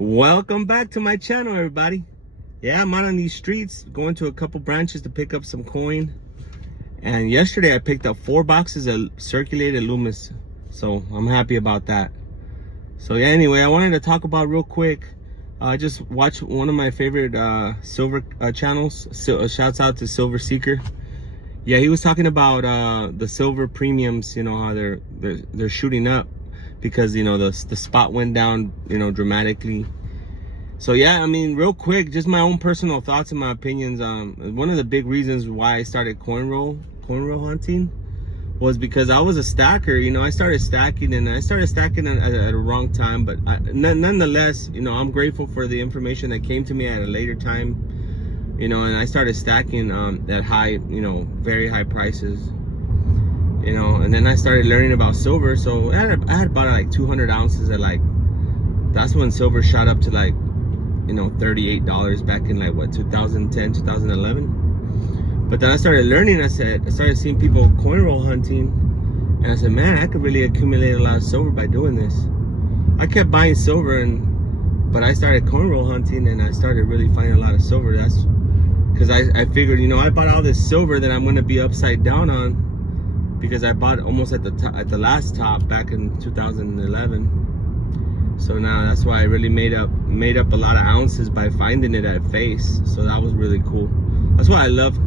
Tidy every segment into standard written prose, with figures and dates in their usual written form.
Welcome back to my channel, everybody. Yeah, I'm out on these streets going to a couple branches to pick up some coin. And yesterday I picked up 4 boxes of circulated Loomis, so I'm happy about that. So yeah, anyway, I wanted to talk about real quick. I just watched one of my favorite silver channels. So shouts out to Silver Seeker. Yeah, he was talking about the silver premiums, you know, how they're shooting up because, you know, the spot went down, you know, dramatically. So yeah, I mean, real quick, just my own personal thoughts and my opinions. One of the big reasons why I started coin roll hunting was because I was a stacker. You know, I started stacking at a wrong time, but nonetheless, you know, I'm grateful for the information that came to me at a later time. You know, and I started stacking at high, you know, very high prices. You know, and then I started learning about silver. So I had bought like 200 ounces at like, that's when silver shot up to like, you know, $38 back in like what, 2010, 2011. But then I started learning. I started seeing people coin roll hunting, and I said, man, I could really accumulate a lot of silver by doing this. I kept buying silver, but I started coin roll hunting, and I started really finding a lot of silver. That's because I figured, you know, I bought all this silver that I'm going to be upside down on, because I bought almost at the last top back in 2011. So now that's why I really made up a lot of ounces by finding it at face. So that was really cool. That's why I love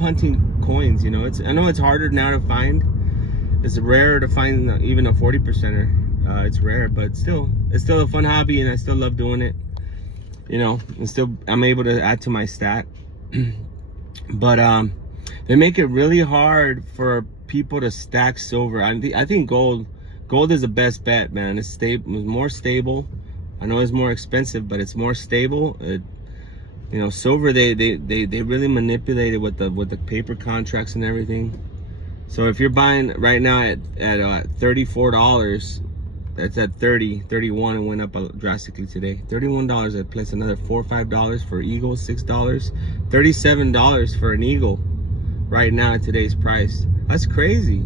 hunting coins. You know, I know it's harder now to find. It's rare to find even a 40%er. It's rare, but still, it's still a fun hobby, and I still love doing it. You know, and still I'm able to add to my stack. But they make it really hard for people to stack silver. I think gold is the best bet, man. It's stable, it's more stable. I know it's more expensive, but it's more stable. You know, silver, they really manipulate it with the paper contracts and everything. So if you're buying right now at $34, that's at 31, and went up drastically today. $31 plus another $4 or $5 for eagle, $6, $37 for an eagle right now at today's price. That's crazy.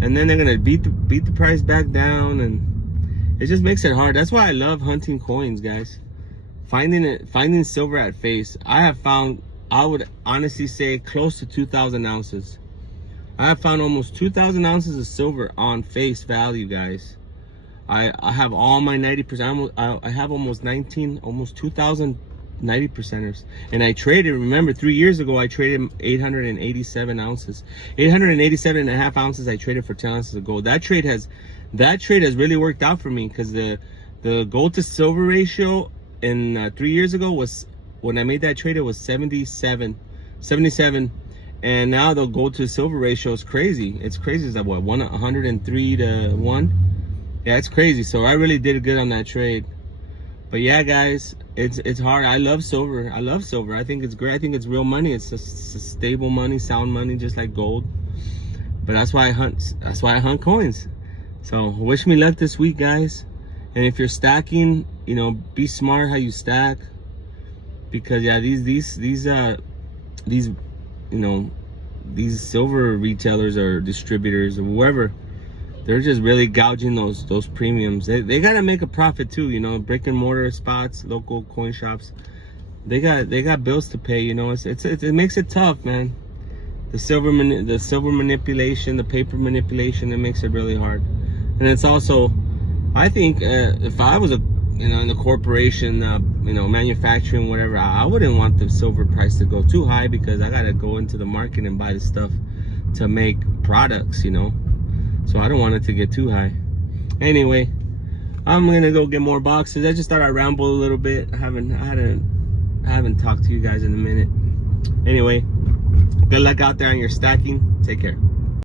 And then they're gonna beat the price back down, and it just makes it hard. That's why I love hunting coins, guys. Finding silver at face. I have found, I would honestly say, close to 2,000 ounces. I have found almost 2,000 ounces of silver on face value, guys. I have all my 90%. I have almost 2,000 90%ers, and I traded. Remember, 3 years ago I traded 887 ounces, 887 and a half ounces. I traded for 10 ounces of gold. That trade has really worked out for me, because the gold to silver ratio in 3 years ago was, when I made that trade, it was 77, and now the gold to silver ratio is crazy. It's crazy. It's like what, 103 to 1. Yeah, it's crazy. So I really did good on that trade. But yeah, guys, it's hard. I love silver. I think it's great. I think it's real money. It's a stable money, sound money, just like gold. But that's why I hunt. That's why I hunt coins. So wish me luck this week, guys. And if you're stacking, you know, be smart how you stack, because yeah, these you know, these silver retailers or distributors or whoever, they're just really gouging those premiums. They gotta make a profit too, you know. Brick and mortar spots, local coin shops, they got bills to pay. You know, it makes it tough, man. The silver manipulation, the paper manipulation, it makes it really hard. And it's also, I think, if I was in the corporation, you know, manufacturing, whatever, I wouldn't want the silver price to go too high, because I gotta go into the market and buy the stuff to make products, you know. So I don't want it to get too high. Anyway, I'm gonna go get more boxes. I just thought I'd ramble a little bit. I haven't talked to you guys in a minute. Anyway, good luck out there on your stacking. Take care.